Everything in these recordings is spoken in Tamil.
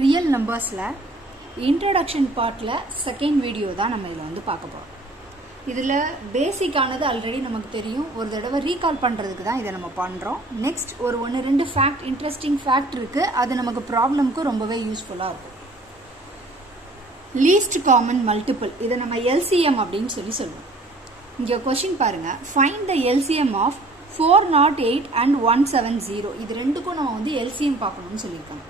ரியல் நம்பர்ஸ்ல இன்ட்ரோடக்ஷன் பார்ட்ல செகண்ட் வீடியோ தான் நம்ம இதில் வந்து பார்க்க போகிறோம். இதில் பேசிக்கானது ஆல்ரெடி நமக்கு தெரியும், ஒரு தடவை ரீகால் பண்ணுறதுக்கு தான் இதை நம்ம பண்ணுறோம். நெக்ஸ்ட் ஒரு 1-2 ஃபேக்ட், இன்ட்ரெஸ்டிங் ஃபேக்ட் இருக்குது, அது நமக்கு ப்ராப்ளம்க்கு ரொம்பவே யூஸ்ஃபுல்லாக இருக்கும். லீஸ்ட் காமன் மல்டிபிள், இதை நம்ம எல்சிஎம் அப்படின்னு சொல்லுவோம். இங்கே கொஸ்டின் பாருங்க, find the LCM of 408 and 170. இது ரெண்டுக்கும் நம்ம வந்து எல்சிஎம் பார்க்கணும்னு சொல்லியிருக்கோம்.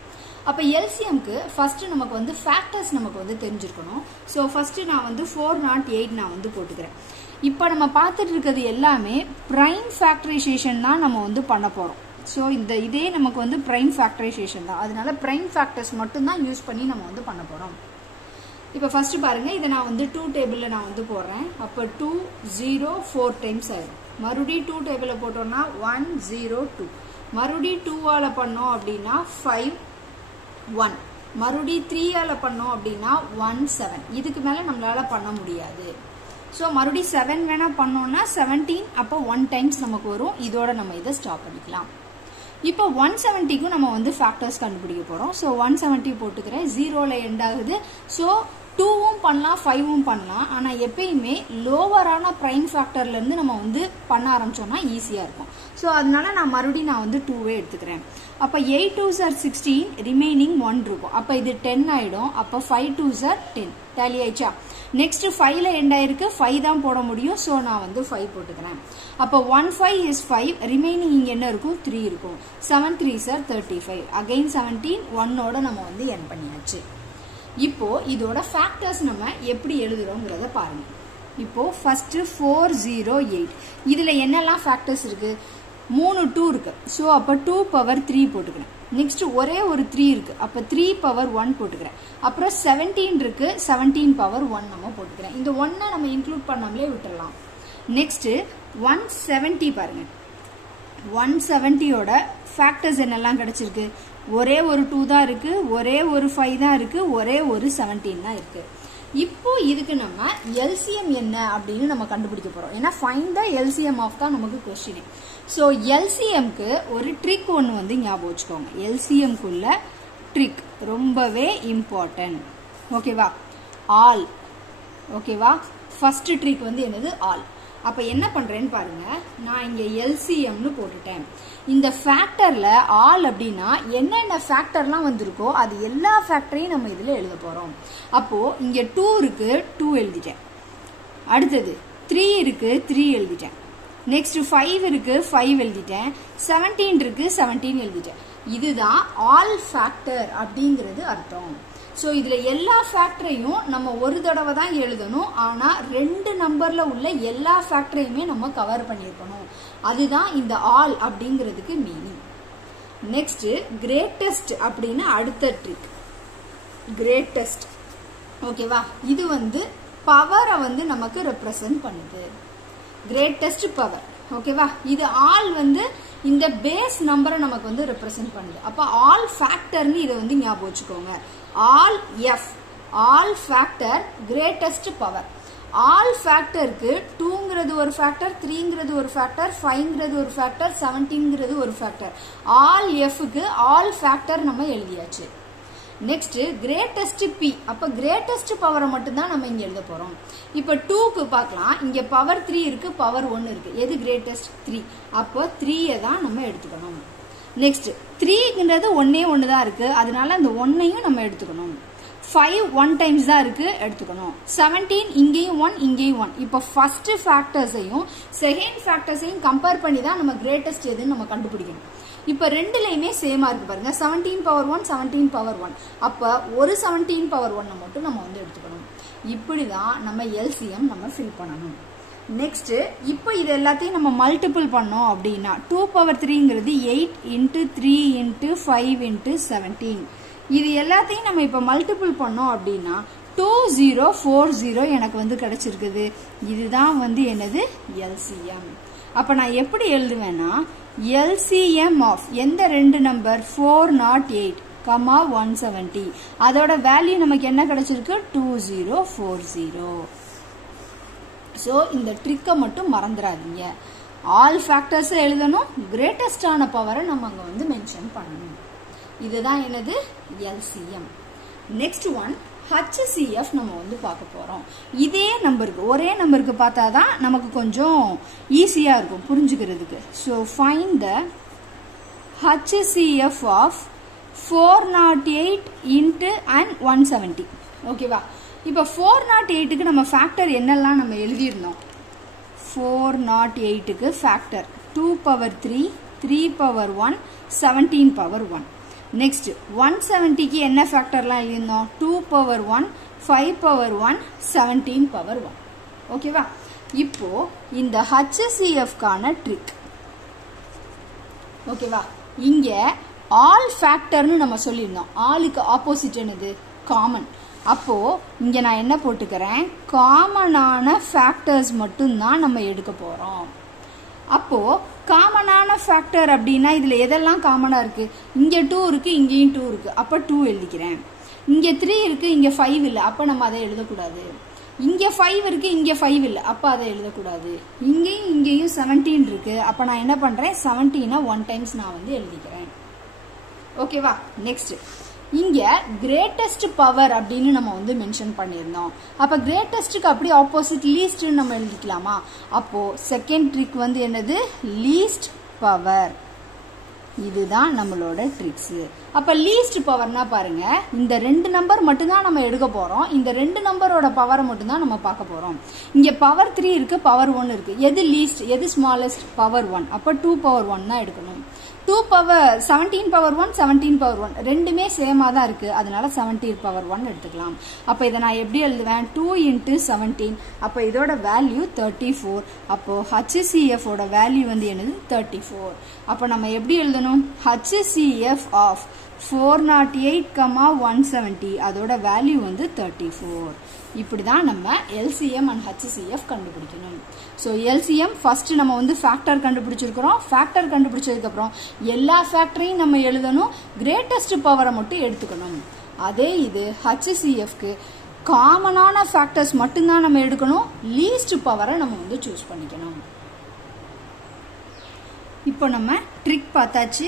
அப்போ எல்சிஎம்க்கு ஃபர்ஸ்ட் நமக்கு வந்து ஃபேக்டர்ஸ் நமக்கு வந்து தெரிஞ்சிருக்கணும். ஸோ ஃபர்ஸ்ட் நான் வந்து 408 நான் வந்து போட்டுக்கிறேன். இப்போ நம்ம பார்த்துட்டு இருக்கிறது எல்லாமே பிரைம் ஃபேக்டரைசேஷன் தான் நம்ம வந்து பண்ண போகிறோம். ஸோ இதே நமக்கு வந்து பிரைம் ஃபேக்டரைசேஷன் தான், அதனால பிரைம் ஃபேக்டர்ஸ் மட்டும்தான் யூஸ் பண்ணி நம்ம வந்து பண்ண போகிறோம். இப்போ ஃபர்ஸ்ட் பாருங்க, இதை நான் வந்து 2 டேபிளில் நான் வந்து போடுறேன். அப்போ 2 0 4 டைம்ஸ் ஆயிடும். மறுபடியும் 2 டேபிளில் போட்டோம்னா 1 0 2. மறுபடியும் 2ஆல் பண்ணோம் அப்படின்னா 5 1. மறுபடியும் 3ஆல் பண்ணோம் அப்படின்னா 1 7. இதுக்கு மேலே நம்மளால பண்ண முடியாது. ஸோ மறுபடியும் 7 வேணா பண்ணோம்னா 17. அப்போ 1 டைம்ஸ் நமக்கு வரும். இதோட நம்ம இதை ஸ்டாப் பண்ணிக்கலாம். இப்போ 170க்கும் நம்ம வந்து ஃபேக்டர்ஸ் கண்டுபிடிக்க போகிறோம். ஸோ 170 போட்டுக்கிறேன், 0ல் எண்ட் ஆகுது. ஸோ 2வும் பண்ணலாம் 5வும் பண்ணலாம். ஆனால் எப்பயுமே லோவரான ப்ரைம் ஃபேக்டர்லேருந்து நம்ம வந்து பண்ண ஆரம்பிச்சோம்னா ஈஸியாக இருக்கும். ஸோ அதனால நான் மறுபடியும் வந்து 2வே எடுத்துக்கிறேன். அப்போ 8 2s are 16, ரிமைனிங் 1 இருக்கும். அப்போ இது 10 ஆகிடும். அப்போ 5 2s are 10. டேலி ஆயிடுச்சா? நெக்ஸ்ட் 5ல் எண்ட் ஆயிருக்கு, 5 தான் போட முடியும். ஸோ நான் வந்து 5 போட்டுக்கிறேன். அப்போ 1 5 is 5, ரிமைனிங் இங்கே என்ன இருக்கும்? 3 இருக்கும். 7 3s are 35. அகைன் 17, 1ஓட நம்ம வந்து எண்ட் பண்ணியாச்சு. இப்போ இதோட ஃபேக்டர்ஸ் நம்ம எப்படி எழுதுறோங்கிறத பாருங்க. இப்போ ஃபர்ஸ்ட் 408, இதுல என்னெல்லாம் ஃபேக்டர்ஸ் இருக்கு? 3 2 இருக்கு. ஸோ அப்போ 2 power 3 போட்டுக்கிறேன். நெக்ஸ்ட் ஒரே ஒரு 3 இருக்கு. அப்போ 3 power 1 போட்டுக்கிறேன். அப்புறம் 17 இருக்கு, 17 power 1 நம்ம போட்டுக்கிறேன். இந்த 1 நம்ம இன்க்ளூட் பண்ணாமலே விட்டுறலாம். நெக்ஸ்ட் 170 பாருங்க. 170ஓட ஃபேக்டர்ஸ் என்னெல்லாம் கிடைச்சிருக்கு? ஒரே ஒரு 2 தான் இருக்கு, ஒரே ஒரு 5 தான் இருக்கு, ஒரே ஒரு 17 தான் இருக்கு. இப்போ இதுக்கு நம்ம எல்சிஎம் என்ன அப்படின்னு நம்ம கண்டுபிடிக்க போறோம். ஏன்னா ஃபைண்ட் த எல்சிஎம் ஆஃப் தான் நமக்கு கொஸ்டின். ஸோ எல்சிஎம்க்கு ஒரு ட்ரிக் ஒன்று வந்து ஞாபகம் வச்சுக்கோங்க. எல்சிஎம்குள்ள ட்ரிக் ரொம்பவே இம்பார்ட்டன்ட். ஓகேவா? ஆல். ஓகேவா? ஃபர்ஸ்ட் ட்ரிக் வந்து என்னது? ஆல். அப்ப என்ன பண்றேன்னு பாருங்க, நான் இங்க எல்சிஎம்னு போட்டுட்டேன். இந்த ஃபேக்டர்ல ஆல் அப்படின்னா என்னென்ன ஃபேக்டர்லாம் வந்திருக்கோ அது எல்லா ஃபேக்டரையும் நம்ம இதுல எழுத போறோம். அப்போ இங்க 2 இருக்கு, 2 எழுதிட்டேன். அடுத்தது 3 இருக்கு, 3 எழுதிட்டேன். நெக்ஸ்ட் 5 இருக்கு, 5 எழுதிட்டேன். 17 இருக்கு, 17 எழுதிட்டேன். இதுதான் ஆல் ஃபேக்டர் அப்படிங்கிறது அர்த்தம். ஸோ இதுல எல்லா ஃபேக்டரையும் நம்ம ஒரு தடவை தான் எழுதணும். ஆனா 2 நம்பர்ல உள்ள எல்லா ஃபேக்டரையுமே நம்ம கவர் பண்ணியிருக்கணும். அதுதான் இந்த ஆல் அப்படிங்கிறதுக்கு மீனிங். நெக்ஸ்ட் கிரேட்டஸ்ட் அப்படின்னு அடுத்த ட்ரிக். கிரேட்டஸ்ட். ஓகேவா? இது வந்து பவரை வந்து நமக்கு ரெப்ரசன்ட் பண்ணுது. Greatest power. ஓகேவா? இது ஆல் வந்து இந்த பேஸ் நம்பரை நமக்கு வந்து ரெப்ரசன்ட் பண்ணுது. அப்ப ஆல் ஃபேக்டர்னு இதை வந்து ஞாபகம் வச்சுக்கோங்க. All F, all factor greatest power. All ஃபேக்டருக்கு 2ங்கிறது ஒரு ஃபேக்டர், 3ங்கிறது ஒரு ஃபேக்டர், 5ங்கிறது ஒரு ஃபேக்டர், 17ங்கிறது ஒரு ஃபேக்டர். ஆல் எஃப்க்கு ஆல் ஃபேக்டர் நம்ம எழுதியாச்சு. Next greatest P. அப்ப கிரேட்டஸ்ட் பவரை மட்டும் தான் நம்ம இங்க எழுத போறோம். இப்ப 2க்கு பார்க்கலாம். இங்க பவர் 3 இருக்கு, பவர் 1 இருக்கு. எது கிரேட்டஸ்ட்? 3. அப்போ 3யை தான் நம்ம எடுத்துக்கணும். நெக்ஸ்ட் 3ங்கிறது ஒன்னே ஒன்று தான் இருக்கு, அதனால அந்த 1ஐயும் நம்ம எடுத்துக்கணும். 5 1 டைம்ஸ் தான் இருக்கு, எடுத்துக்கணும். 17 இங்கேயும் 1 இங்கேயும் 1. இப்போ ஃபர்ஸ்ட் ஃபேக்டர்ஸையும் செகண்ட் ஃபேக்டர்ஸையும் கம்பேர் பண்ணி தான் நம்ம கிரேட்டஸ்ட் எதுன்னு நம்ம கண்டுபிடிக்கணும். இப்போ ரெண்டுலையுமே சேமா இருக்கு பாருங்க. 17 power 1 17 power 1. அப்போ ஒரு 17 power 1 மட்டும் நம்ம வந்து எடுத்துக்கணும். இப்படிதான் நம்ம எல்சிஎம் நம்ம ஃபில் பண்ணணும். நெக்ஸ்ட் இப்போ இது எல்லாத்தையும் நம்ம மல்டிபிள் பண்ணோம் அப்படின்னா 2 power 3ங்கிறது 8 × 3 × 5 × 17. இது எல்லாத்தையும் நம்ம இப்போ மல்டிபிள் பண்ணோம் அப்படின்னா 2040 எனக்கு வந்து கிடைச்சிருக்குது. இதுதான் வந்து என்னது? எல்சிஎம். அப்ப நான் எப்படி எழுதுவேன்னா, எல்சிஎம் ஆஃப் எந்த 2 நம்பர்? 408, 170. அதோட வேல்யூ நமக்கு என்ன கிடைச்சிருக்கு? 2040. ஸோ இந்த ட்ரிக்கை மட்டும் மறந்துடாதீங்க. ஆல் ஃபேக்டர்ஸ் எழுதணும், கிரேட்டஸ்டான பவரை நம்ம அங்கே வந்து மென்ஷன் பண்ணணும். இதுதான் என்னது LCM. நெக்ஸ்ட் ஒன் HCF நம்ம வந்து பார்க்க போறோம். இதே நம்பருக்கு ஒரே நம்பருக்கு பார்த்தாதான் நமக்கு கொஞ்சம் ஈஸியா இருக்கும் புரிஞ்சுக்கிறதுக்கு. So find the HCF of 408 into and 170. ஓகேவா? இப்போ 408க்கு நம்ம ஃபேக்டர் என்னெல்லாம் நம்ம எழுதியிருந்தோம்? 408க்கு factor 2 power 3, 3 power 1, 17 power 1. Next 170க்கு என்ன ஃபேக்டர்லாம் எழுதியிருந்தோம்? 2 power 1, 5 power 1, 17 power 1. ஓகேவா? இப்போ இந்த HCF கான ட்ரிக். ஓகேவா? இங்க ஆல் ஃபேக்டர்னு நம்ம சொல்லியிருந்தோம். ஆலுக்கு ஆப்போசிட் என்னது? காமன். அப்போ இங்க நான் என்ன போட்டுக்கிறேன்? காமனான ஃபேக்டர்ஸ் மட்டும்தான் நம்ம எடுக்க போறோம். அப்போ காமனான ஃபேக்டர் அப்படின்னா இதுல எதெல்லாம் காமனா இருக்கு? இங்க 2 இருக்கு, இங்கேயும் 2 இருக்கு, அப்ப 2 எழுதிக்கிறேன். இங்க 3 இருக்கு, இங்க 5 இல்ல, அப்ப நம்ம அதை எழுதக்கூடாது. இங்க 5 இருக்கு, இங்க 5 இல்ல, அப்ப அதை எழுதக்கூடாது. இங்கேயும் 17 இருக்கு, அப்ப நான் என்ன பண்றேன்? 17 1 டைம்ஸ் நான் வந்து எழுதிக்கிறேன். ஓகேவா? நெக்ஸ்ட் இங்க கிரேட்டஸ்ட் பவர் அப்படின்னு நம்ம வந்து மென்ஷன் பண்ணியிருந்தோம். அப்ப கிரேட்டஸ்ட்க்கு அப்படி ஆப்போசிட் லீஸ்ட் நம்ம எழுதிக்கலாமா? அப்போ செகண்ட் ட்ரிக் வந்து என்னது? Least power. இதுதான் நம்மளோட ட்ரிக்ஸ். அப்ப லீஸ்ட் பவர்னா பாருங்க, இந்த 2 நம்பர் மட்டும் தான் நம்ம எடுக்க போறோம். இந்த 2 நம்பரோட பவரை மட்டும் தான் நம்ம பார்க்க போறோம். இங்க பவர் 3 இருக்கு, பவர் 1 இருக்கு. எது லீஸ்ட், எது ஸ்மாலஸ்ட்? பவர் 1. அப்ப 2 power 1 தான் எடுக்கணும். 17 power 1, 17 power 1 ரெண்டுமே சேமா தான் இருக்கு. அதனால 17 power 1 எடுத்துக்கலாம். அப்ப இதை நான் எப்படி எழுதுவேன்? 2 into 17. அப்ப இதோட வேல்யூ 34. அப்போ HCF ஓட வேல்யூ வந்து என்னது? 34. அப்ப நம்ம எப்படி எழுதணும்? HCF of 408, 170 அதோட வேல்யூ வந்து 34. இப்படிதான் நம்ம LCM and HCF கண்டுபிடிக்கணும். ஸோ LCM ஃபர்ஸ்ட் நம்ம வந்து ஃபேக்டர் கண்டுபிடிச்சிருக்கிறோம். ஃபேக்டர் கண்டுபிடிச்சதுக்கு அப்புறம் எல்லா ஃபேக்டரையும் நம்ம எழுதணும், கிரேட்டஸ்ட் பவரை மட்டும் எடுத்துக்கணும். அதே இது HCFக்கு காமனான ஃபேக்டர்ஸ் மட்டும்தான் நம்ம எடுக்கணும், லீஸ்ட் பவரை நம்ம வந்து சூஸ் பண்ணிக்கணும். இப்போ நம்ம ட்ரிக் பார்த்தாச்சு.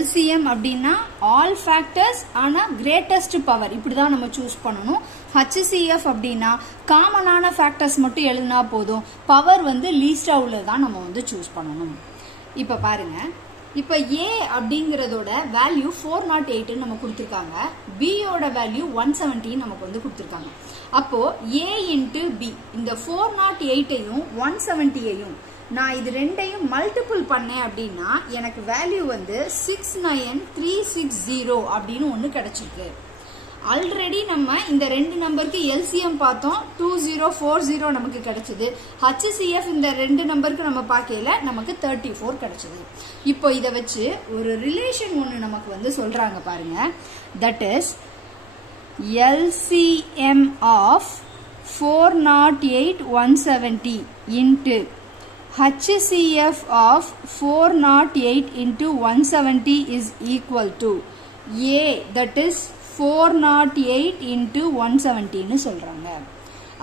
LCM அப்படின்னா ஆல் ஃபேக்டர்ஸ் ஆனா கிரேட்டஸ்ட் பவர் இப்படிதான் நம்ம சூஸ் பண்ணணும். HCF அப்படின்னா காமனான ஃபேக்டர்ஸ் மட்டும் எழுதினா போதும், பவர் வந்து லீஸ்டா உள்ளதான் நம்ம வந்து சூஸ் பண்ணணும். இப்ப பாருங்க, இப்ப A அப்படிங்கறதோட வேல்யூ 408 நம்ம கொடுத்திருக்காங்க, B யோட வேல்யூ 170 நமக்கு வந்து கொடுத்திருக்காங்க. அப்போ A into B இந்த 408ஐயும் 170ஐயும் நான் இது ரெண்டையும் மல்டிபிள் பண்ணேன் அப்படின்னா எனக்கு வேல்யூ வந்து 69360 அப்படின்னு ஒன்று கிடைச்சிருக்கு. ஆல்ரெடி நம்ம இந்த 2 நம்பருக்கு LCM பார்த்தோம், 2040 நமக்கு கிடைச்சது. HCF இந்த 2 நம்பருக்கு நம்ம பார்க்கல, நமக்கு 34 கிடைச்சது. இப்போ இதை வச்சு ஒரு ரிலேஷன் ஒன்று நமக்கு வந்து சொல்றாங்க பாருங்க. That is LCM of 408 170 into HCF of 408 into 170 is equal to A, that is 408 into 170 னு சொல்றாங்க.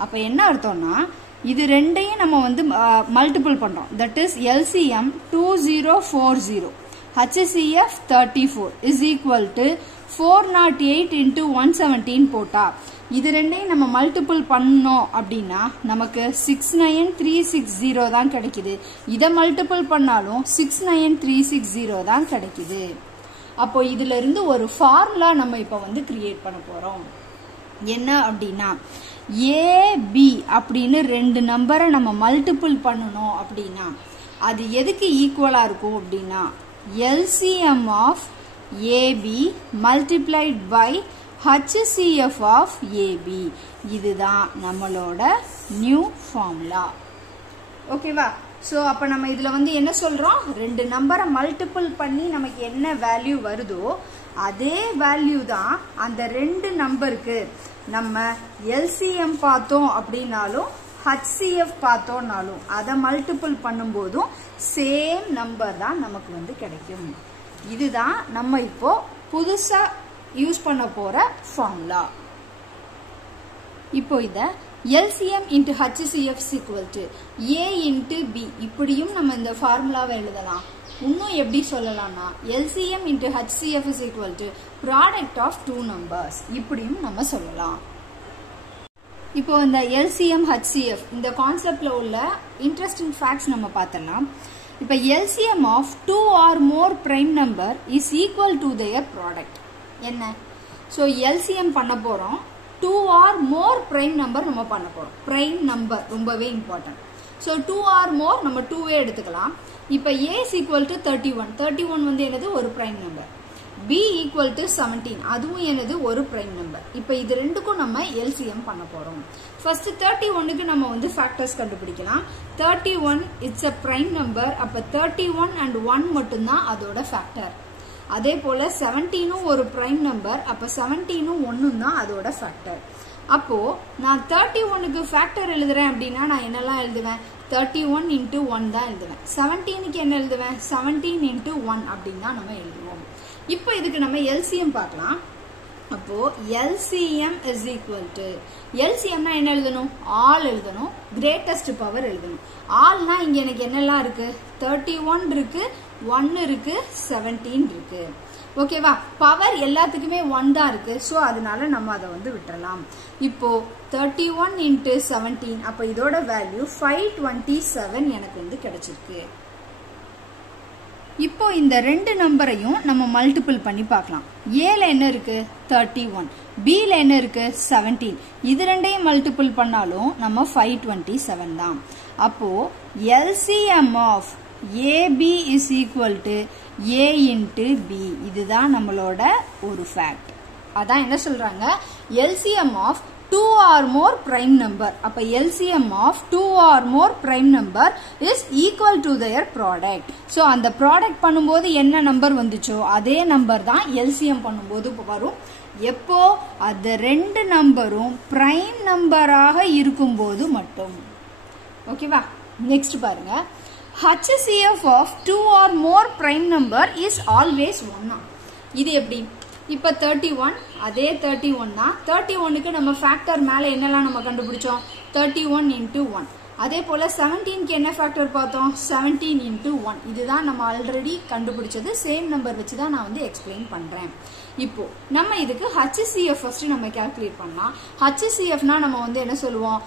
அப்ப என்ன அர்த்தம்னா இது ரெண்டையும் நம்ம வந்து மல்டிபிள் பண்றோம். that is LCM 2040 HCF 34 is equal to 408 into 117 போட்டா இது ரெண்டையும் நம்ம மல்டிபிள் பண்ணோம் அப்படின்னா நமக்கு 69360 தான் கிடைக்குது. இதை மல்டிபிள் பண்ணாலும் 69360 தான் கிடைக்குது. அப்போ இதுல இருந்து ஒரு ஃபார்முலா நம்ம இப்ப வந்து கிரியேட் பண்ண போறோம். என்ன அப்படின்னா AB அப்படின்னு 2 நம்பரை நம்ம மல்டிபிள் பண்ணணும் அப்படின்னா அது எதுக்கு ஈக்குவலா இருக்கும் அப்படின்னா LCM of AB multiplied by HCF of AB. இதுதான் நம்மளோட நியூ ஃபார்முலா. ஓகேவா? ஸோ அப்போ நம்ம இதில் வந்து என்ன சொல்கிறோம்? 2 நம்பரை மல்டிபிள் பண்ணி நமக்கு என்ன வேல்யூ வருதோ அதே வேல்யூ தான் அந்த 2 நம்பருக்கு நம்ம LCM பார்த்தோம் அப்படின்னாலும் HCF பார்த்தோம்னாலும் அதை மல்டிபிள் பண்ணும்போதும் சேம் நம்பர் தான் நமக்கு வந்து கிடைக்கும். இதுதான் நம்ம இப்போ புதுசா யூஸ் பண்ண போற ஃபார்முலா. இப்போ இத LCM into HCF is equal to A into B இப்படியும் நம்ம இந்த ஃபார்முலாவை எழுதலாம். இன்னும் எப்படி சொல்லலாம்னா LCM into HCF is equal to product of two numbers இப்படியும் நம்ம சொல்லலாம். இப்போ இந்த LCM HCF இந்த கான்செப்ட்ல உள்ள இன்ட்ரெஸ்டிங் ஃபேக்ட்ஸ் நம்ம பார்த்தலாம். இப்போ LCM of two or more prime number is equal to their product. என்ன? ஸோ LCM பண்ண போறோம். 2 or more prime number நம்ம பண்ண போறோம். prime number ரொம்பவே இம்பார்ட்டன்ட். ஸோ 2 or more நம்ம 2வே எடுத்துக்கலாம். இப்போ A is equal to 31. 31 வந்து என்னது ஒரு prime number. B equal to 17. அதுவும் என்னது ஒரு prime number. இப்போ இது ரெண்டுக்கும் நம்ம LCM பண்ண போறோம். ஃபர்ஸ்ட் 31க்கு நம்ம வந்து ஃபேக்டர்ஸ் கண்டுபிடிக்கலாம். 31 it's a prime number. அப்ப 31 and 1 மட்டும் தான் அதோட ஃபேக்டர். அதே போல 17ம் ஒரு prime number. அப்ப 17ம் 1ம் தான் அதோட ஃபேக்டர். அப்போ நான் 31க்கு ஃபேக்டர் எழுதுறேன் அப்படின்னா நான் என்னெல்லாம் எழுதுவேன்? 31 into 1 தான் எழுதுவேன். 17க்கு என்ன எழுதுவேன்? 17 into 1 அப்படின்னு தான் நம்ம எழுதுவோம். இப்போ இதுக்கு நம்ம LCM பார்க்கலாம். அப்போ LCM is equal to LCM னா என்ன எழுதணும்? ஆல் எழுதணும். கிரேட்டஸ்ட் பவர் எழுதணும். ஆல்னா இங்க எனக்கு என்னெல்லாம் இருக்கு? 31 இருக்கு, 1 இருக்கு, 17 இருக்கு. ஓகேவா? பவர் எல்லாத்துக்குமே 1 தான் இருக்கு. சோ அதனால நம்ம அதை வந்து விட்டுறலாம். இப்போ 31 into 17 அப்ப இதோட வேல்யூ 527 எனக்கு வந்து கிடைச்சிருக்கு. இப்போ இந்த ரெண்டு நம்பரையும் நம்ம மல்டிபிள் பண்ணி பார்க்கலாம். ஏல என்ன இருக்கு? 31. பில என்ன இருக்கு? 17. இது ரெண்டையும் மல்டிபிள் பண்ணாலும் நம்ம 527 தான். அப்போ LCM of AB is equal to A into B. இதுதான் நம்மளோட ஒரு ஃபேக்ட். அதான் என்ன சொல்றாங்க? LCM of 2 or more prime number. அப்ப LCM of 2 or more prime number is equal to their product. So அந்த product பண்ணும்போது என்ன நம்பர் வந்துச்சோ அதே நம்பர் தான் LCM பண்ணும்போது வரும். எப்போ அது ரெண்டு நம்பரும் prime நம்பராக இருக்கும்போது மட்டும். ஓகேவா? நெக்ஸ்ட் பாருங்க. HCF of 2 or more prime number is always 1. இது எப்படி? இப்ப 31 அதே 31 தான். 31க்கு நம்ம ஃபேக்டர் மேல என்னெல்லாம் நம்ம கண்டுபிடிச்சோம்? 31 into 1. அதே போல 17க்கு என்ன ஃபேக்டர் பார்த்தோம்? 17 into 1. இதுதான் நம்ம ஆல்ரெடி கண்டுபிடிச்சது. சேம் நம்பர் வச்சு தான் நான் வந்து எக்ஸ்பிளைன் பண்றேன். இப்போ நம்ம இதுக்கு HCF ஃபர்ஸ்ட் நம்ம கால்குலேட் பண்ணலாம். HCFனா நம்ம வந்து என்ன சொல்லுவோம்?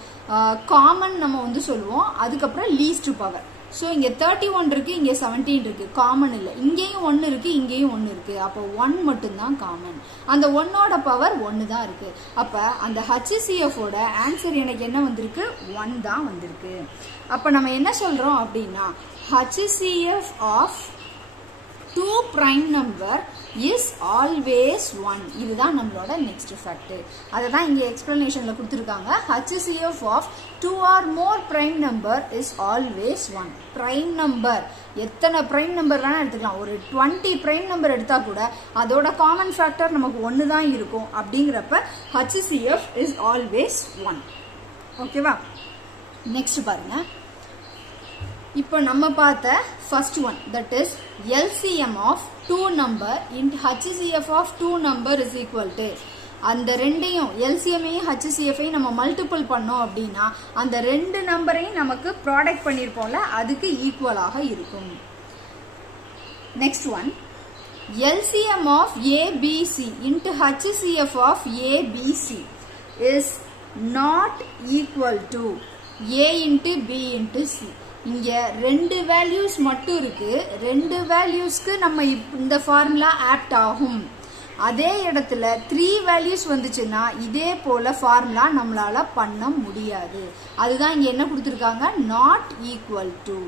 காமன் நம்ம வந்து சொல்லுவோம். அதுக்கப்புறம் லீஸ்ட் பவர். ஸோ இங்கே 31 இருக்கு, இங்கே 17 இருக்கு, காமன் இல்லை. இங்கேயும் 1 இருக்கு, இங்கேயும் 1 இருக்கு. அப்போ 1 மட்டும்தான் காமன். அந்த 1ஓட பவர் 1 தான் இருக்கு. அப்போ அந்த HCF ஓட ஆன்சர் எனக்கு என்ன வந்திருக்கு? 1 தான் வந்திருக்கு. அப்போ நம்ம என்ன சொல்றோம் அப்படின்னா HCF of 2 prime number is always 1. இதுதான் நம்மளோட நெக்ஸ்ட் ஃபேக்ட். அதை தான் இங்கே எக்ஸ்பிளனேஷன்ல கொடுத்துருக்காங்க. HCF of 2 or more prime number is always 1. prime number எத்தனை prime number வேணா எடுத்துக்கலாம். ஒரு 20 prime number எடுத்தா கூட அதோட காமன் ஃபேக்டர் நமக்கு 1 தான் இருக்கும். அப்படிங்கிறப்ப HCF is always 1. ஓகேவா? நெக்ஸ்ட் பாருங்க. இப்போ நம்ம பார்த்த first one, that is LCM of 2 number into HCF of 2 number is equal to அந்த ரெண்டையும் LCMையும் HCFையும் நம்ம மல்டிபிள் பண்ணோம் அப்படின்னா அந்த ரெண்டு நம்பரையும் நமக்கு ப்ராடக்ட் பண்ணிருப்போம்ல, அதுக்கு ஈக்குவலாக இருக்கும். Next one, LCM of ABC into HCF of ABC is not equal to A into B into C. இங்க ரெண்டு வேல்யூஸ் மட்டும் இருக்கு. ரெண்டு வேல்யூஸ்க்கு நம்ம இந்த ஃபார்முலா ஆப்ட் ஆகும். அதே இடத்துல 3 வேல்யூஸ் வந்துச்சுன்னா இதே போல ஃபார்முலா நம்மளால பண்ண முடியாது. அதுதான் இங்க என்ன கொடுத்திருக்காங்க? Not equal to.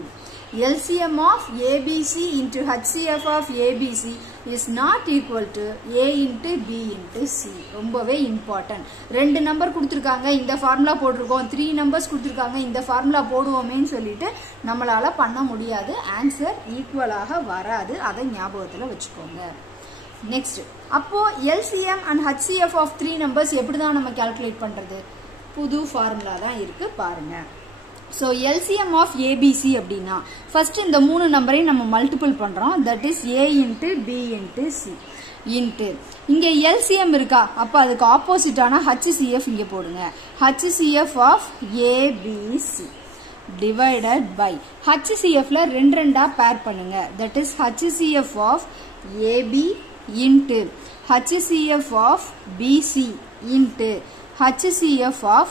LCM of ABC into HCF of ABC is not equal to A into B into C. ரொம்பவே இம்பார்ட்டன்ட். ரெண்டு நம்பர் கொடுத்திருக்காங்க, இந்த ஃபார்முலா போட்டிருக்கோம். 3 நம்பர்ஸ் கொடுத்திருக்காங்க, இந்த ஃபார்முலா போடுவோமேன்னு சொல்லிட்டு நம்மளால பண்ண முடியாது. ஆன்சர் ஈக்குவலாக வராது. அதை ஞாபகத்துல வச்சுக்கோங்க. நெக்ஸ்ட், அப்போ LCM and HCF of 3 numbers எப்படி தான் நம்ம கால்குலேட் பண்றது? புது ஃபார்முலா தான் இருக்கு, பாருங்க. So LCM of ABC அப்படின்னா ஃபர்ஸ்ட் இந்த 3 நம்பரையும் நம்ம மல்டிபிள் பண்றோம். That is A into B into C into இங்க LCM இருக்கா? அப்ப அதுக்கு ஆப்போசிட்டான HCF இங்க போடுங்க. HCF of ABC. divided by HCFல ரெண்டா பேர் பண்ணுங்க. that is HCF of AB into HCF of BC into HCF of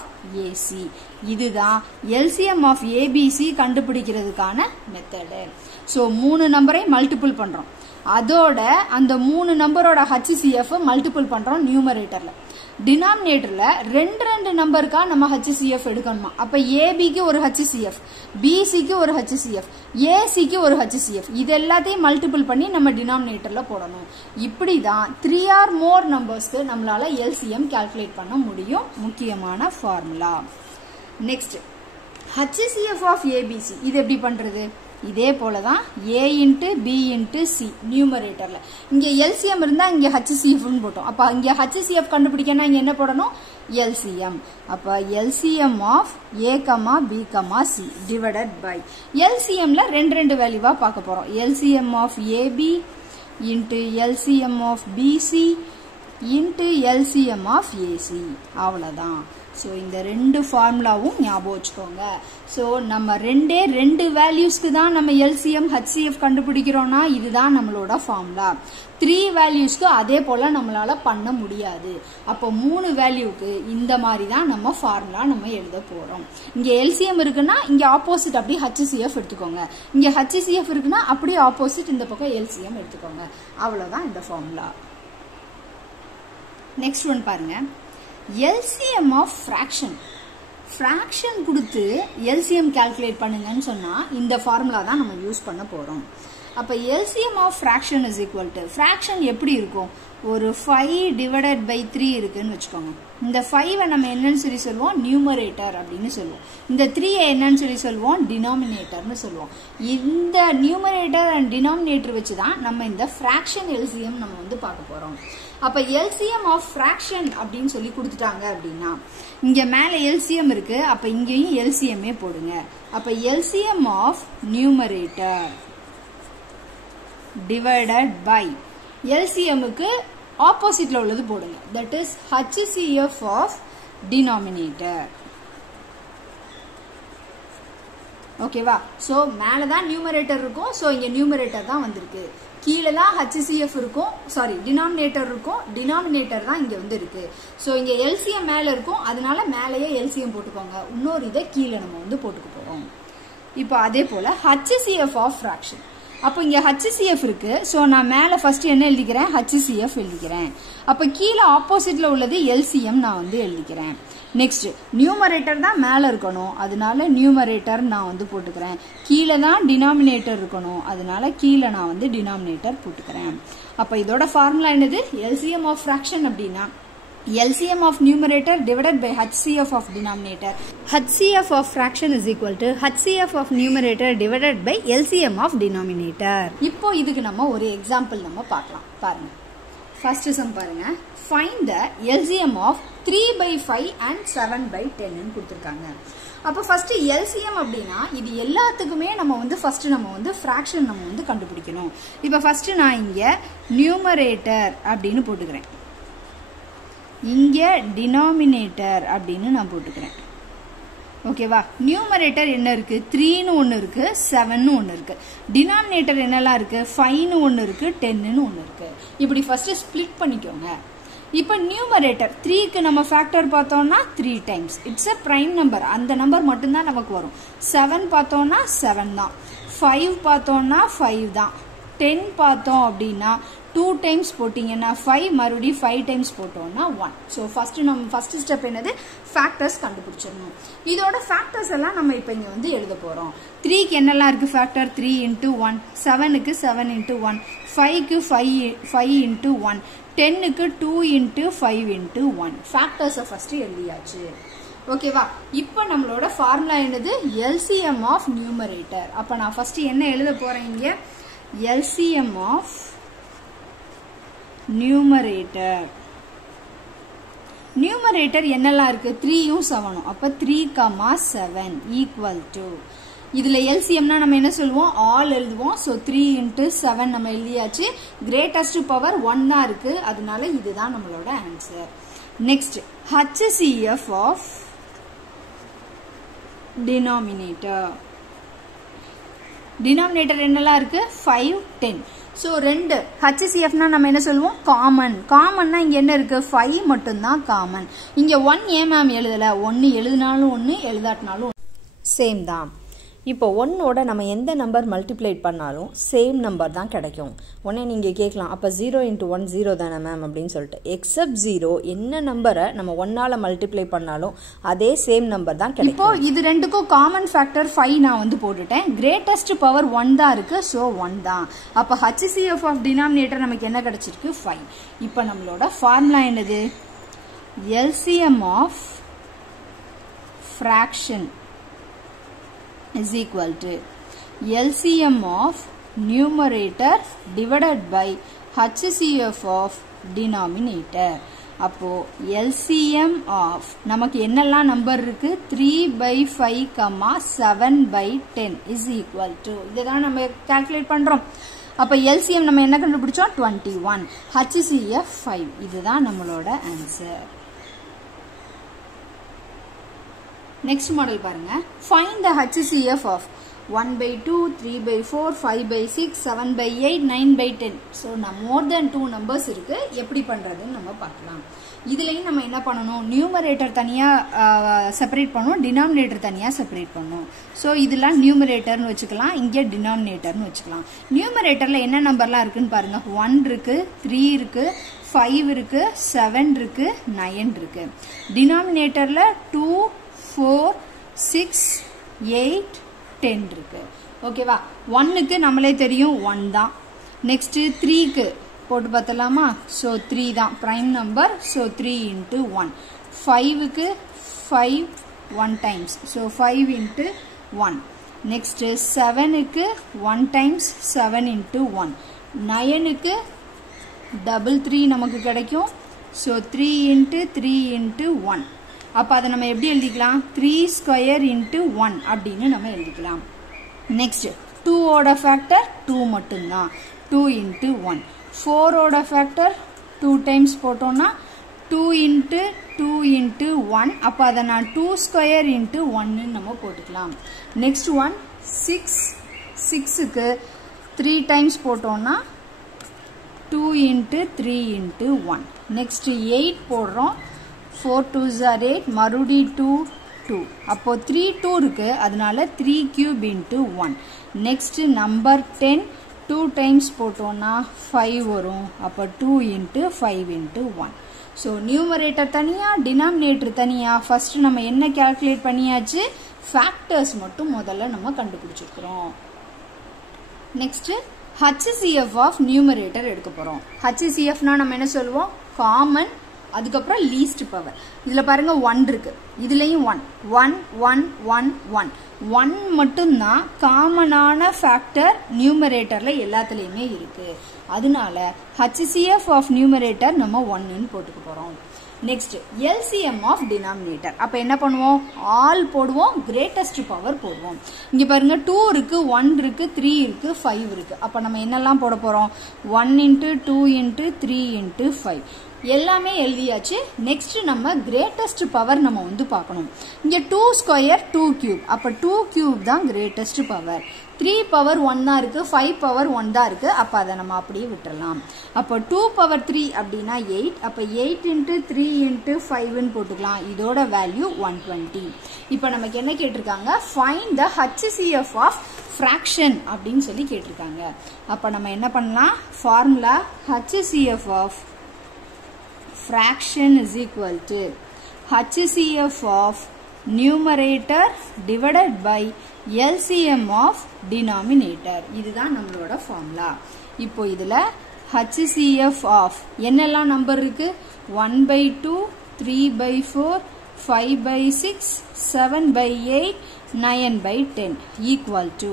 AC. இதுதான் LCM of ABC கண்டுபிடிக்கிறதுக்கான மெத்தட். ஸோ 3 நம்பரை மல்டிபிள் பண்றோம். அதோட அந்த 3 நம்பரோட HCF மல்டிபிள் பண்றோம் நியூமரேட்டர்ல. டினாமினேட்டர்ல ரெண்டு நம்பருக்கா நம்ம HCF எடுக்கணுமா? அப்ப ஏபிக்கு ஒரு HCF, பிசிக்கு ஒரு HCF, ஏசிக்கு ஒரு HCF, இது எல்லாத்தையும் மல்டிபிள் பண்ணி நம்ம டினாமினேட்டர்ல போடணும். இப்படிதான் 3 or more நம்பர்ஸ்க்கு நம்மளால LCM கால்குலேட் பண்ண முடியும். முக்கியமான formula. Next HCF of ABC இது எப்படி பண்றது? இதே போலதான் A into B into C நியூமரேட்டர்ல. இங்க LCM இருந்தா இங்க HCF போட்டோம். அப்ப இங்க HCF கண்டுபிடிக்கனா இங்க என்ன போடணும்? LCM. அப்ப LCM of A, B, C divided by LCMல ரெண்டு வேல்யூவா பார்க்க போறோம். LCM of AB into LCM of BC into LCM of AC. அவ்வளவுதான். ஸோ இந்த ரெண்டு ஃபார்முலாவும் ஞாபகம் வச்சுக்கோங்க. ஸோ நம்ம ரெண்டு வேல்யூஸ்க்கு தான் நம்ம LCM HCF கண்டுபிடிக்கிறோம்னா இதுதான் நம்மளோட ஃபார்முலா. 3 வேல்யூஸ்க்கு அதே போல நம்மளால பண்ண முடியாது. அப்போ 3 வேல்யூக்கு இந்த மாதிரி தான் நம்ம ஃபார்முலா நம்ம எழுத போறோம். இங்க LCM இருக்குன்னா இங்க ஆப்போசிட் அப்படி HCF எடுத்துக்கோங்க. இங்க HCF இருக்குன்னா அப்படியே ஆப்போசிட் இந்த பக்கம் LCM எடுத்துக்கோங்க. அவ்வளவுதான் இந்த ஃபார்முலா. நெக்ஸ்ட் ஒன் பாருங்க. LCM of fraction கொடுத்து LCM calculate பண்ணுங்கன்னு சொன்னா இந்த ஃபார்முலா தான் நம்ம யூஸ் பண்ண போறோம். அப்ப LCM of fraction is equal to fraction எப்படி இருக்கும்? ஒரு 5 divided by 3 இருக்குன்னு வச்சுக்கோங்க. இந்த 5 நம்ம என்னன்னு சொல்லி சொல்லுவோம்? நியூமரேட்டர் அப்படின்னு சொல்லுவோம். இந்த 3 என்னன்னு சொல்லி சொல்லுவோம்? டினாமினேட்டர்னு சொல்லுவோம். இந்த நியூமரேட்டர் அண்ட் டினாமினேட்டர் வச்சு தான் நம்ம இந்த fraction LCM நம்ம வந்து பார்க்க போறோம். அப்ப LCM of fraction அப்படின்னு சொல்லி கொடுத்துட்டாங்க அப்படின்னா இங்க மேல LCM இருக்கு. அப்ப இங்கேயும் LCM போடுங்க. அப்ப LCM of numerator divided by LCM க்கு ஆப்போசிட்ல உள்ளது போடுங்க. that is HCF of denominator. ஓகேவா? சோ மேல தான் நியூமரேட்டர் இருக்கும். சோ இங்க நியூமரேட்டர் தான் வந்திருக்கு. கீழே தான் HCF இருக்கும். சாரி, டினாமினேட்டர் இருக்கும். டினாமினேட்டர் தான் இங்க வந்து இருக்கு. சோ இங்க LCM மேல இருக்கும். அதனால மேலேயே LCM போட்டுக்கோங்க. இன்னொரு இதை கீழே நம்ம வந்து போட்டுக்க போறோம். இப்போ அதே போல HCF of fraction. அப்போ இங்க HCF இருக்கு. சோ நான் மேல ஃபர்ஸ்ட் என்ன எழுதிக்கிறேன்? HCF எழுதிக்கிறேன். அப்ப கீழே ஆப்போசிட்ல உள்ளது LCM நான் வந்து எழுதிக்கிறேன். நெக்ஸ்ட் நியூமரேட்டர் தான் மேல இருக்கணும். அதனால நியூமரேட்டர் நான் வந்து போட்டுக்கிறேன். கீழே தான் டினாமினேட்டர் இருக்கணும். அதனால கீழே நான் வந்து டினாமினேட்டர் போட்டுக்கிறேன். அப்ப இதோட ஃபார்முலா என்னது? LCM of fraction அப்படின்னா LCM of numerator divided by HCF of denominator. HCF of fraction is equal to HCF of numerator divided by LCM of denominator. இப்போ இதுக்கு நம்ம ஒரு எக்ஸாம்பிள் நம்ம பார்க்கலாம். பாருங்க. ஃபர்ஸ்ட் சம் பாருங்க. Find the LCM of 3/5 and 7/10 ன்னு கொடுத்திருக்காங்க. அப்ப ஃபர்ஸ்ட் LCM அப்படினா இது எல்லாத்துக்குமே நம்ம வந்து ஃபர்ஸ்ட் நம்ம வந்து fraction நம்ம வந்து கண்டுபிடிக்கணும். இப்போ ஃபர்ஸ்ட் நான் இங்க numerator அப்படினு போட்டுக்கிறேன். இங்க denominator அப்படின்னு நான் போட்டுக்கிறேன். ஓகேவா? நியூமரேட்டர் என்ன இருக்கு? 3 ன்னு ஒன்னு இருக்கு, 7 ன்னு ஒன்னு இருக்கு. டினாமினேட்டர் என்னெல்லாம் இருக்கு? 5 ன்னு ஒன்னு இருக்கு, 10 ன்னு ஒன்னு இருக்கு. இப்படி ஃபர்ஸ்ட் ஸ்ப்ளிட் பண்ணிக்கோங்க. இப்போ நியூமரேட்டர் 3 க்கு நம்ம ஃபேக்டர் பார்த்தோம்னா 3 times. It's a prime number. அந்த நம்பர் மட்டும் தான் நமக்கு வரும். 7 பார்த்தோம்னா 7 தான். 5 பார்த்தோம்னா 5 தான். 10 பார்த்தோம் அப்படின்னா 2 டைம்ஸ் போட்டீங்கன்னா 5, மறுபடியும் 5 டைம்ஸ் போட்டோம்னா 1. ஸோ ஃபர்ஸ்ட் ஸ்டெப் என்னது? ஃபேக்டர்ஸ் கண்டுபிடிச்சிடணும். இதோட ஃபேக்டர்ஸ் எல்லாம் நம்ம இப்போ இங்கே வந்து எழுத போகிறோம். 3க்கு என்னெல்லாம் இருக்கு ஃபேக்டர்? 3 into 1, 7க்கு 7 into 1, 5க்கு 5 into 1, 10க்கு 2 into 5 into 1. ஃபேக்டர்ஸை ஃபர்ஸ்ட் எழுதியாச்சு. ஓகேவா? இப்போ நம்மளோட ஃபார்முலா என்னது? LCM of numerator. அப்போ நான் ஃபர்ஸ்ட் என்ன எழுத போறேன்? இங்கே LCM of numerator. numerator என்னெல்லாம் இருக்கு? 3யும் 7ம். அப்ப 3, 7 equal to இதுல LCM னா நம்ம என்ன சொல்லுவோம்? all எழுதுவோம். so 3 into 7 நம்ம எழுதியாச்சு. greatest power 1 தான் இருக்கு. அதனால இதுதான் நம்மளோட answer. next HCF of denominator. Denominator என்னெல்லாம் இருக்கு 5 10. So 2 HCF னா நம்ம என்ன சொல்லுவோம் காமன். காமன்னா இங்க என்ன இருக்கு 5 மட்டும் தான் காமன். இங்க 1 ஏன் மேம் எழுதல 1 எழுதினாலும் 1 எழுதாட்டினாலும் சேம் தான். இப்போ 1ஓட நம்ம எந்த நம்பர் மல்டிப்ளை பண்ணாலும் சேம் நம்பர் தான் கிடைக்கும். உடனே நீங்கள் கேட்கலாம் அப்போ 0 × 1 0 தானே மேம் அப்படின்னு சொல்லிட்டு. எக்ஸப்ட் 0 என்ன நம்பரை நம்ம 1ஆல் மல்டிப்ளை பண்ணாலும் அதே சேம் நம்பர் தான் கிடைக்கும். இப்போ இது ரெண்டுக்கும் காமன் ஃபேக்டர் 5 நான் வந்து போட்டுட்டேன். கிரேட்டஸ்ட் பவர் 1 தான் இருக்கு. ஸோ 1 தான். அப்போ HCF ஆஃப் டினாமினேட்டர் நமக்கு என்ன கிடைச்சிருக்கு 5. இப்போ நம்மளோட ஃபார்முலா என்னது LCM of fraction is equal to LCM of numerator divided by HCF of denominator. அப்போ LCM of நமக்கு என்னெல்லாம் நம்பர் இருக்கு 3/5, 7/10 is equal to இதுதான் நம்ம கால்குலேட் பண்றோம். அப்ப LCM நம்ம என்ன கண்டுபிடிச்சோம் 21, HCF 5. இதுதான் நம்மளோட ஆன்சர். Next model பாருங்க. Find the HCF of 1/2, 3/4, 5/6, 7/8, 9/10. So more than 2 numbers இருக்கு. எப்படி பண்றதுன்னு நம்ம பார்க்கலாம். இதுலயும் நம்ம என்ன பண்ணணும் நியூமரேட்டர் தனியா செப்பரேட் பண்ணணும், டினாமினேட்டர் தனியா செப்பரேட் பண்ணணும். ஸோ இதெல்லாம் நியூமரேட்டர்னு வச்சுக்கலாம், இங்கே டினாமினேட்டர்னு வச்சுக்கலாம். நியூமரேட்டர்ல என்ன நம்பர்லாம் இருக்குன்னு பாருங்க. 1 இருக்கு, 3 இருக்கு, 5 இருக்கு, 7 இருக்கு, 9 இருக்கு. டினாமினேட்டர்ல 2, 4, 6, 8, 10 இருக்கு. ஓகேவா? 1க்கு நம்மளே தெரியும் 1 தான். நெக்ஸ்ட் 3க்கு போட்டு பார்த்தலாமா? ஸோ 3 தான் பிரைம் நம்பர். ஸோ 3 × 1. 5க்கு 5 1 டைம்ஸ். ஸோ 5 × 1. நெக்ஸ்ட் 7க்கு 1 டைம்ஸ் 7 × 1. 9க்கு 3 நமக்கு கிடைக்கும். ஸோ 3 × 3 × 1. அப்போ அதை நம்ம எப்படி எழுதிக்கலாம் 3² × 1 அப்படின்னு நம்ம எழுதிக்கலாம். நெக்ஸ்ட் 2ஓட ஃபேக்டர் 2 மட்டும்தான், 2 × 1. 4ஓட ஃபேக்டர் 2 டைம்ஸ் போட்டோம்னா 2 × 2 × 1. அப்போ அதை நான் 2² × 1 நம்ம போட்டுக்கலாம். நெக்ஸ்ட் ஒன் 6க்கு 3 டைம்ஸ் போட்டோம்னா 2 × 3 × 1. நெக்ஸ்ட் 8 போடுறோம். 4 2s are 8, மறுபடி 2 2. அப்போ 3 2 இருக்கு, அதனால 3³ × 1. நெக்ஸ்ட் நம்பர் 10 2 டைம்ஸ் போட்டோம்னா 5 வரும். அப்போ 2 × 5 × 1. ஸோ நியூமரேட்டர் தனியா டினாமினேட்டர் தனியா. ஃபர்ஸ்ட் நம்ம என்ன கால்குலேட் பண்ணியாச்சு, ஃபேக்டர்ஸ் மட்டும் முதல்ல நம்ம கண்டுபிடிச்சிருக்கிறோம். நெக்ஸ்ட் HCF ஆஃப் நியூமரேட்டர் எடுக்க போறோம். HCFனா நம்ம என்ன சொல்லுவோம் காமன், அதுக்கப்புறம் லீஸ்ட் பவர். இதுல பாருங்க 1 இருக்கு, இதுலயும் 1 1 1 1 1 1 மட்டும்தான் காமனான ஃபேக்டர் நியூமரேட்டர்ல எல்லாத்துலயுமே இருக்கு. அதனால HCF ஆஃப் நியூமரேட்டர் நம்ம 1ன்னு போட்டுக்க போறோம். Next LCM of denominator. அப்ப என்ன பண்ணுவோம் ஆல் போடுவோம், கிரேட்டஸ்ட் பவர் போடுவோம். இங்க பாருங்க 2 இருக்கு, 1 இருக்கு, 3 இருக்கு, 5 இருக்கு. அப்ப நம்ம என்னெல்லாம் போட போறோம் 1 × 2 × 3 × 5 எல்லாமே எழுதியாச்சு. நெக்ஸ்ட் நம்ம கிரேட்டஸ்ட் பவர் நம்ம வந்து பார்க்கணும். இங்க 2² 2³ அப்ப 2³ தான் கிரேட்டஸ்ட் பவர். 3 பவர் 1 தான் இருக்கு, 5 பவர் 1 தான் இருக்கு. அப்ப அதை நம்ம அப்படியே விட்டுறலாம். அப்ப 2 பவர் 3 அப்படின்னா 8. அப்ப 8 × 3 × 5ன்னு போட்டுக்கலாம். இதோட வேல்யூ 120. இப்ப நமக்கு என்ன கேட்டிருக்காங்க find the HCF of fraction அப்படின்னு சொல்லி கேட்டிருக்காங்க. அப்ப நம்ம என்ன பண்ணலாம் formula HCF of fraction is equal to HCF of numerator divided by LCM of denominator. இதுதான் நம்மளோட ஃபார்முலா. இப்போ இதுல HCF of என்னெல்லாம் நம்பர் இருக்கு 1/2, 3/4, 5/6, 7/8, 9/10 equal to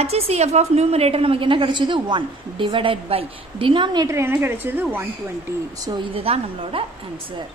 HCF of numerator நமக்கு என்ன கிடைச்சது 1 divided by denominator என்ன கிடைச்சது 120. ஸோ இதுதான் நம்மளோட ஆன்சர்.